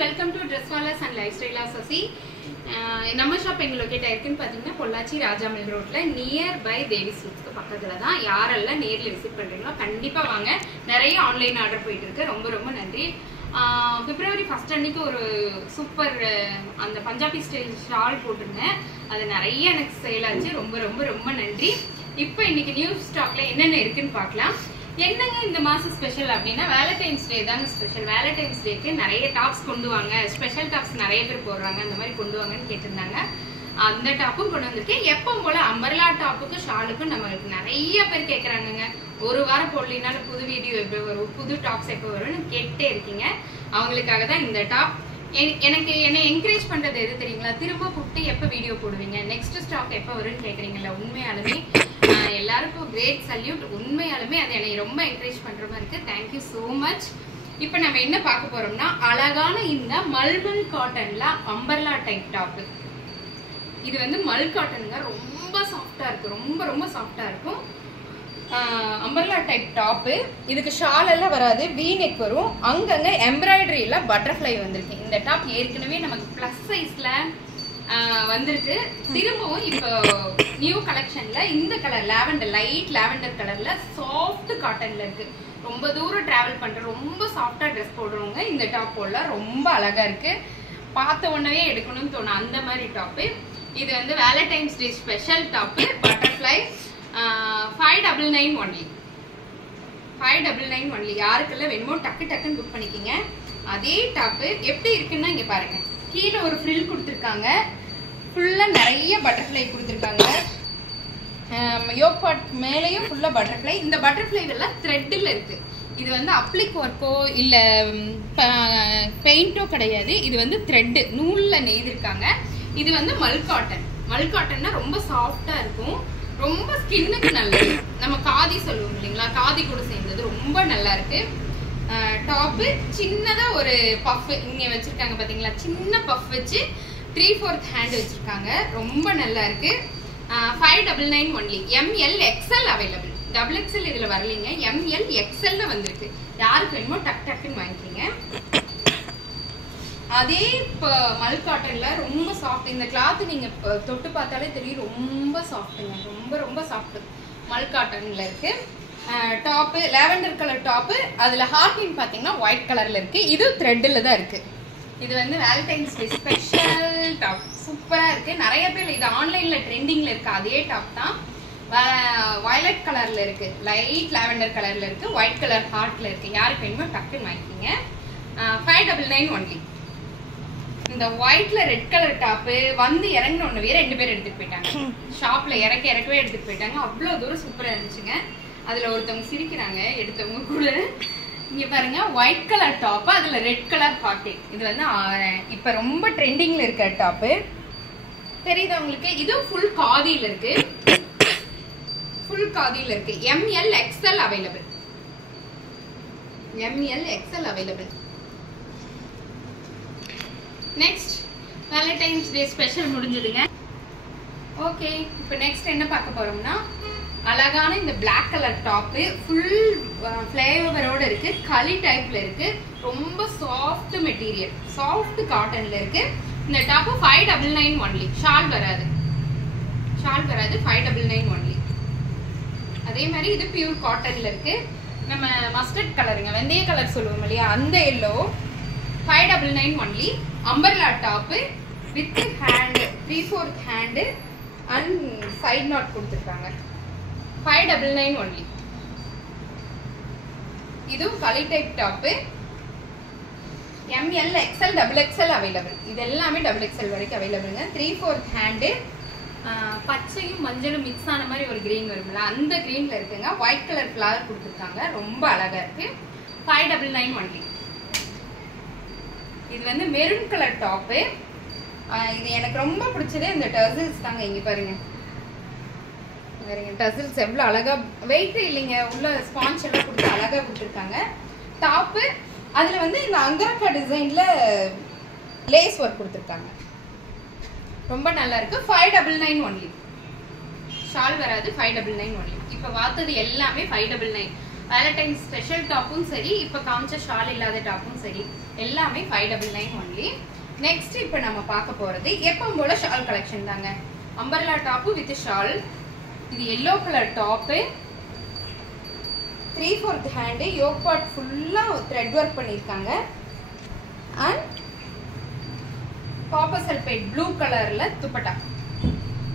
welcome to Dresswallas and Lifestyle Sasi. நம்ம shop எங்க locate ஆயிருக்குன்னு பாத்தீங்கன்னா பொள்ளாச்சி ராஜாமில் ரோட்ல நியர் பை தேவி ஸ்வீட்ஸ்க்கு பக்கத்துல தான். யாரெல்லாம் நேர்ல விசிட் பண்றீங்களோ கண்டிப்பா வாங்க. நிறைய ஆன்லைன் ஆர்டர் போயிட்டு இருக்கு. ரொம்ப ரொம்ப நன்றி. பிப்ரவரி 1 அன்னைக்கு ஒரு சூப்பர் அந்த பஞ்சாபி ஸ்டைல் ஷால் போட்டிருந்தேன். அது நிறைய எனக்கு சேல் ஆச்சு. ரொம்ப ரொம்ப ரொம்ப நன்றி. இப்போ இன்னைக்கு நியூ ஸ்டாக்ல என்னென்ன இருக்குன்னு பார்க்கலாம். என்னங்க இந்த மாசம் ஸ்பெஷல் அப்படின்னா வேலண்டைன்ஸ் டே தாங்க ஸ்பெஷல். வேலண்டைன்ஸ் டேக்கு நிறைய டாப்ஸ் கொண்டு வாங்க, ஸ்பெஷல் டாப்ஸ் நிறைய பேர் போடுறாங்க, அந்த மாதிரி கொண்டு வாங்கன்னு கேட்டிருந்தாங்க. அந்த டாப்பும் கொண்டு வந்திருக்கேன். எப்பவும் போல அம்பர்லா டாப்புக்கு ஷாலுக்கும் நம்மளுக்கு நிறைய பேர் கேட்கறாங்க. ஒரு வாரம் போடலினாலும் புது வீடியோ எப்போ வரும், புது டாப்ஸ் எப்போ வரும்னு கேட்டே இருக்கீங்க. அவங்களுக்காக தான் இந்த டாப். எனக்கு என்னை என்கரேஜ் பண்றது எது தெரியுங்களா, திரும்ப கூப்பிட்டு எப்போ வீடியோ போடுவீங்க, நெக்ஸ்ட் ஸ்டாக் எப்போ வரும்னு கேட்குறீங்களா. உண்மையாலுமே எல்லாருக்கும் கிரேட் சல்யூட். உண்மையாலுமே அது என்னை ரொம்ப என்கரேஜ் பண்ற மாதிரி இருக்கு. Thank you so much. இப்போ நம்ம என்ன பார்க்க போறோம்னா அழகான இந்த மல்மல் காட்டன்ல அம்பர்லா டைப் டாப். இது வந்து மல் காட்டனுங்க, ரொம்ப சாஃப்டா இருக்கு, ரொம்ப ரொம்ப சாஃப்டா இருக்கும். Umbrella type top. இதுக்கு ஷால் எல்லாம் வராது, வி நெக் வரும். அங்கங்க எம்ப்ராய்டரியில பட்டர்ஃப்ளை வந்திருக்கு. இந்த டாப் ஏற்கனவே நமக்கு பிளஸ் சைஸ்ல வந்திருக்கு. திரும்பவும் இப்போ நியூ கலெக்ஷன்ல இந்த கலர் லாவெண்டர், லைட் லாவெண்டர் கலர்ல சாஃப்ட் காட்டன்ல இருக்கு. ரொம்ப தூரம் டிராவல் பண்ற ரொம்ப சாஃப்டா ட்ரெஸ் போடுறவங்க இந்த டாப் போடலாம். ரொம்ப அழகா இருக்கு, பார்த்த உடனே எடுக்கணும்னு தோணும் அந்த மாதிரி டாப்பு. இது வந்து Valentine's day special top. Butterfly 599 only. 599 only. யாருக்கெல்லாம் வேணுமோ டக்கு டக்குன்னு புக் பண்ணிக்கிங்க. அதே டாப்பு எப்படி இருக்குன்னா இங்க பாருங்க. கீழே ஒரு ஃப்ரில் கொடுத்துருக்காங்க, ஃபுல்லா நிறைய பட்டர்ஃப்ளை கொடுத்துருக்காங்க. யோக் பார்ட் மேலேயும் ஃபுல்லா பட்டர்ஃப்ளை. இந்த பட்டர்ஃப்ளை எல்லாம் த்ரெட்டில் இருக்கு. இது வந்து அப்ளிக் ஒர்க்கோ இல்ல பெயிண்டோ கிடையாது. இது வந்து த்ரெட் நூல்ல நெய்திருக்காங்க. இது வந்து மல் காட்டன். மல் காட்டன்னா ரொம்ப சாஃப்டா இருக்கும், ரொம்ப ஸ்கின்னுக்கு நல்லது. நம்ம காதி சொல்லுவோம் இல்லைங்களா, காதி கூட சேர்ந்தது. ரொம்ப நல்லா இருக்கு. டாப்பு சின்னதா ஒரு பஃப் இங்க வச்சிருக்காங்க பாத்தீங்களா, சின்ன பஃப் வச்சு 3/4 ஹேண்ட் வச்சிருக்காங்க. ரொம்ப நல்லா இருக்கு. 599 only. ML XL available. XXL இதுல வரலீங்க, ML XL வந்திருக்கு. யாருக்கு வேணுமோ டக் டக்குன்னு வாங்கிக்கீங்க. அதே மல் காட்டன்ல ரொம்ப சாஃப்ட். இந்த கிளாத் நீங்க தொட்டு பார்த்தாலே தெரியும், ரொம்ப சாஃப்ட்டுங்க, ரொம்ப ரொம்ப சாஃப்ட். மல் காட்டன்ல இருக்கு. Top lavender colour top. அதுல ஹார்டின் பாத்தீங்கன்னா ஒயிட் கலர்ல இருக்கு. இது த்ரெட்ல தான் இருக்கு. இது வந்து வேலண்டைன்ஸ் டே ஸ்பெஷல் டாப். சூப்பரா இருக்கு. நிறைய பேர் இது ஆன்லைன்ல ட்ரெண்டிங்ல இருக்கு. அதே டாப் தான். வயலட் கலர்ல இருக்கு, லைட் லாவெண்டர் கலர்ல இருக்கு, ஒயிட் கலர் ஹார்ட்ல இருக்கு. யாருக்கு வேணுமோ டக்குன்னு வாங்கிக்கீங்க. 599 ஒன்லி. இந்த ஒயிட்ல ரெட் கலர் டாப்பு வந்து இறங்கின ஒண்ணு 2 பேர் எடுத்துட்டு போயிட்டாங்க. ஷாப்ல இறக்கவே எடுத்துட்டு போயிட்டாங்க. அவ்வளவு தூரம் சூப்பரா இருந்துச்சுங்க. அதுல ஒருத்தவங்க சிரிக்கிறாங்க, எடுத்தவங்க கூட. இங்க பாருங்க, ஒயிட் கலர் டாப், அதுல ரெட் கலர் ஹார்ட். இது வந்து இப்ப ரொம்ப ட்ரெண்டிங்ல இருக்க டாப்பு. தெரியுது உங்களுக்கு? இது ஃபுல் காதியில இருக்கு, ஃபுல் காதியில இருக்கு. ML XL available. ML XL available. Next Valentine's day special முடிஞ்சதுங்க. ஓகே, இப்போ நெக்ஸ்ட் என்ன பார்க்க போறோம்னா அழகான இந்த பிளாக் கலர் டாப்பு. ஃபுல் ஃபிளேவரோட இருக்கு, களி டைப்ல இருக்கு. ரொம்ப சாஃப்ட் மெட்டீரியல், சாஃப்ட் காட்டன்ல இருக்கு. இந்த டாப்பு 599 ஒன்லி. ஷால் வராது, ஷால் வராது. 599 ஒன்லி. அதே மாதிரி இது பியூர் காட்டன்ல இருக்கு. நம்ம மஸ்டர்ட் கலருங்க, வெந்தய கலர் சொல்லுவோம் இல்லையா, அந்த yellow. 599 only. Umbrella top with hand, 3/4 hand and side knot கொடுத்துருக்காங்க. 599 ஒன்லி. இது களி type top. ML XL XXL available. இது எல்லாமே XXL வரைக்கும் அவைலபிள்ங்க. 3/4 ஹேண்டு. பச்சையும் மஞ்சளும் மிக்ஸ் ஆன மாதிரி ஒரு கிரீன் வரும்ல, அந்த கிரீன்ல இருக்குங்க. ஒயிட் கலர் ஃபிளவர் கொடுத்துருக்காங்க. ரொம்ப அழகா இருக்கு. 599 ஒன்லி. இது வந்து மெரூன் கலர் டாப்பு. இது எனக்கு ரொம்ப பிடிச்சது இந்த டர்சில்ஸ் தாங்க. இங்க பாருங்க, டசில்ஸ் எவ்வளவு அழகா, வெயிட் இல்லைங்க, உள்ள ஸ்பாஞ்ச் எல்லாம் கொடுத்து அழகா கொடுத்துருக்காங்க. டாப்பு அதுல வந்து இந்த அங்கரக்கா டிசைன்ல லேஸ் ஒர்க் கொடுத்துருக்காங்க. ரொம்ப நல்லா இருக்கு. 599 ஒன்லி. ஷால் வராது. 599 ஒன்லி. இப்ப பார்த்தது எல்லாமே 599. வேலண்டைன் ஸ்பெஷல் டாப்பும் சரி, இப்போ காமிச்ச ஷால் இல்லாத டாப்பும் சரி, எல்லாமே 599 ஒன்லி. நெக்ஸ்ட் இப்போ நம்ம பார்க்க போறது எப்பவும் போல ஷால் கலெக்ஷன் தாங்க. Umbrella top with shawl. இது yellow colour top, 3/4 hand, yoke part ஃபுல்லா த்ரெட் ஒர்க் பண்ணிருக்காங்க. அண்ட் காப்பர் சல்பேட் ப்ளூ கலர்ல துப்பட்டா.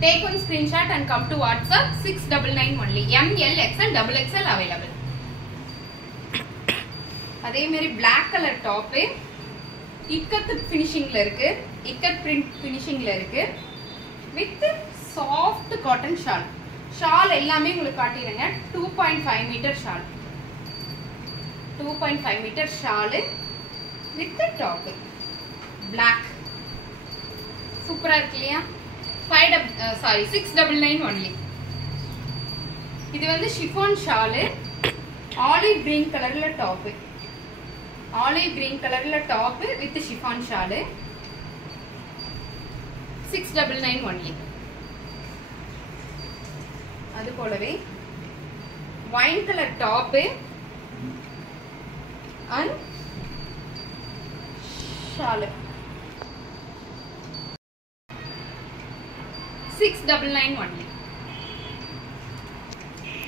Take one screenshot and come to WhatsApp. 699 only. ML, XL, XXL available. அதே மாதிரி black color top, இக்கத் finishingல இருக்கு, ikat print finishingல இருக்கு, with soft cotton shawl. Shawl எல்லாமே உங்களுக்கு காட்டிடுங்க. 2.5 meter shawl. 2.5 meter shawl with the top. Black. சூப்பரா இருக்கு இல்லையா? 699 only. இது வந்து chiffon shawl, olive green கலர்ல டாப், olive green கலர்ல top with chiffon shawl, 699 only. அது போலவே wine color top and shawl, 699 only.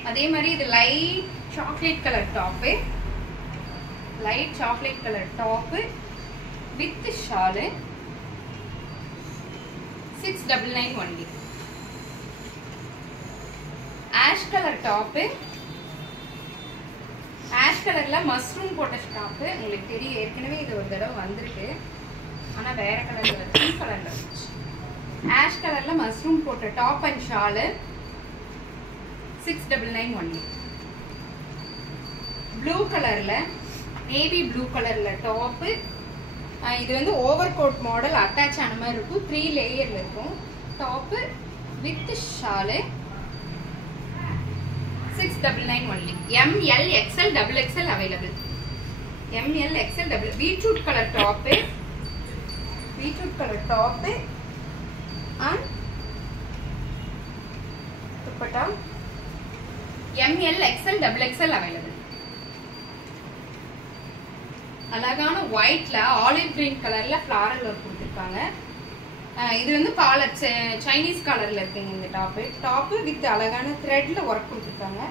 அதே மாதிரி இது light chocolate colour top, light chocolate colour top with shawl, 699 only. Ash colour top, ash கலர்ல mushroom போட்ட top. உங்களுக்கு தெரியும், ஏற்கனவே இது ஒரு தடவை வந்திருக்கு, ஆனா வேற கலர்ல வருது, பிங்க் கலர்ல வந்துச்சு. ஆஷ் கலர்ல மஷ்ரூம் போட்ட top and shawl, 699 only. Blue கலர்ல, நேவி ப்ளூ கலர்ல டாப். இது வந்து ஓவர் கோட் மாடல் அட்டாச் ஆன மாதிரி இருக்கும், 3 லேயர்ல இருக்கும். Top with shawl, 699 only. ML, XL, XXL available. ML, XL, double. Beetroot color top, beetroot color top and dupatta. ML, XL, XXL available. அழகான ஒயிட்ல ஆலிவ் கிரீன் கலர்ல ஃப்ளாரல் ஒர்க் கொடுத்திருக்காங்க. இது வந்து காலர் சைனீஸ் கலர்ல இருக்குங்க. இந்த டாப் வித் அழகான த்ரெட்ல work கொடுத்திருக்காங்க.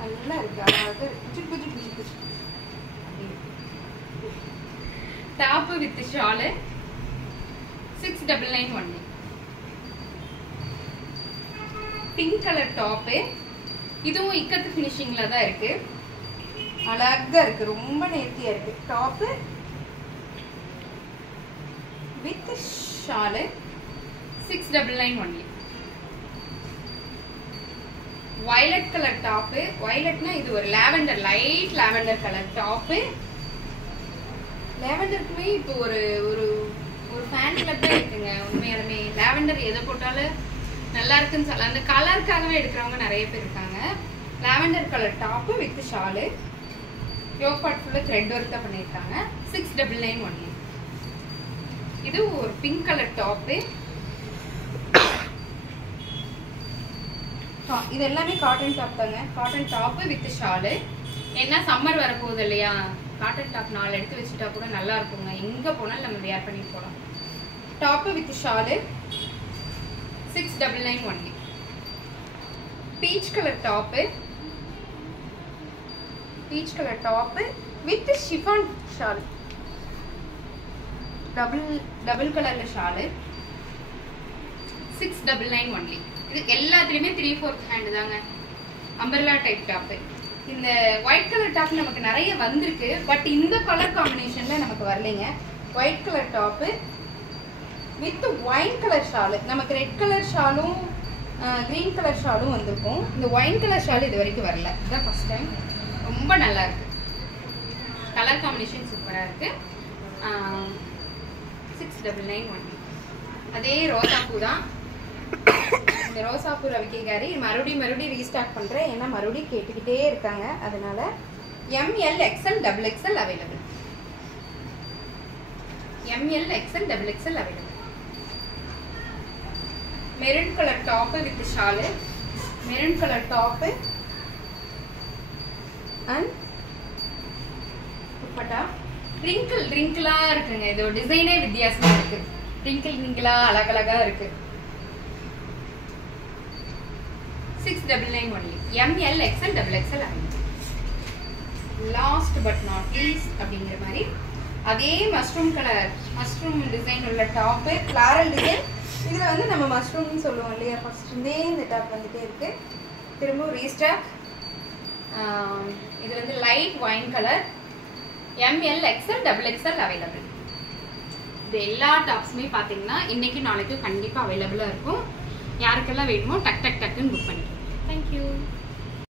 நல்லா இருக்கு, அழகாக top with shawl, 699 only. Pink colour top, இதுவும் இக்கத்து ஃபினிஷிங்ல தான் இருக்கு. அழகா இருக்கு, ரொம்ப நேர்த்தியா இருக்கு. Top with shawl, 699 only. Violet colour top, வயலட்னா இது ஒரு lavender, light lavender colour top. லாவெண்டருக்குமே இப்போ ஒரு ஒரு ஒரு ஃபேன் கிளப் தான் இருக்குங்க. உண்மையாலுமே லாவெண்டர் எதை போட்டாலும் நல்லா இருக்குன்னு சொல்லலாம். அந்த கலருக்காகவே எடுக்கிறவங்க நிறைய பேர் இருக்காங்க. Lavender colour top with shawl, yoke part ஃபுல்லா த்ரெட் ஒர்க் தான் பண்ணிருக்காங்க. 699 only. இது ஒரு பிங்க் கலர் டாப். இது எல்லாமே காட்டன் டாப் தாங்க. Cotton top with shawl. என்ன சம்மர் வரப்போகுது இல்லையா, காட்டன் டாப் 4 எடுத்து வச்சுட்டா கூட நல்லா இருக்குங்க. எங்க போனாலும் நம்ம வேர் பண்ணிட்டு போகலாம். Top with shawl, 699 only. Peach colour top, peach colour top with chiffon shawl, double கலர்ல ஷால், 699 only. இது எல்லாத்துலயுமே 3/4 ஹேண்ட் தாங்க. Umbrella type top. இந்த ஒயிட் கலர் டாப் நமக்கு நிறைய வந்திருக்கு, பட் இந்த கலர் காம்பினேஷன்ல நமக்கு வரலைங்க. White colour top with wine colour shawl. நமக்கு ரெட் கலர் ஷாலும் கிரீன் கலர் ஷாலும் வந்திருக்கும். இந்த ஒயின் கலர் ஷால் இது வரைக்கும் வரல, இதுதான் ஃபர்ஸ்ட் டைம். ரொம்ப நல்லா இருக்கு, கலர் காம்பினேஷன் சூப்பரா இருக்கு. 699 only. அதே ரோசாப்பூ தான். இந்த ரோசாப்பூ ரவிக்கைகாரி மறுபடியும் ரீஸ்டார்ட் பண்றேன், ஏன்னா மறுபடியும் கேட்டுக்கிட்டே இருக்காங்க. அதனால ML, XL, XXL available. ML, XL, XXL available. Maroon colour top with shawl, maroon colour top and துப்பட்டா ரிங்கிளா இருக்குங்க. இது டிசைனே வித்தியாசமா இருக்கு. ரிங்கிளா அழகழகா இருக்கு. 699 only. ML XL XXL last but not least அப்படிங்கிற மாதிரி அதே மஷ்ரூம் கலர் மஷ்ரூம் டிசைன் உள்ள டாப்பு ஃப்ளாரல் டிசைன். இதில் வந்து நம்ம மஷ்ரூம்னு சொல்லுவோம் இல்லையா, ஃபர்ஸ்ட்லேருந்தே இந்த டாப் வந்துட்டே இருக்கு. திரும்ப ரீஸ்டாக். இது வந்து light wine colour. ML XL XXL available. இது எல்லா டாப்ஸுமே பார்த்தீங்கன்னா இன்னைக்கு நாளைக்கு கண்டிப்பாக அவைலபிளாக இருக்கும். யாருக்கெல்லாம் வேணுமோ டக்குன்னு புக் பண்ணிக்கலாம். தேங்க்யூ.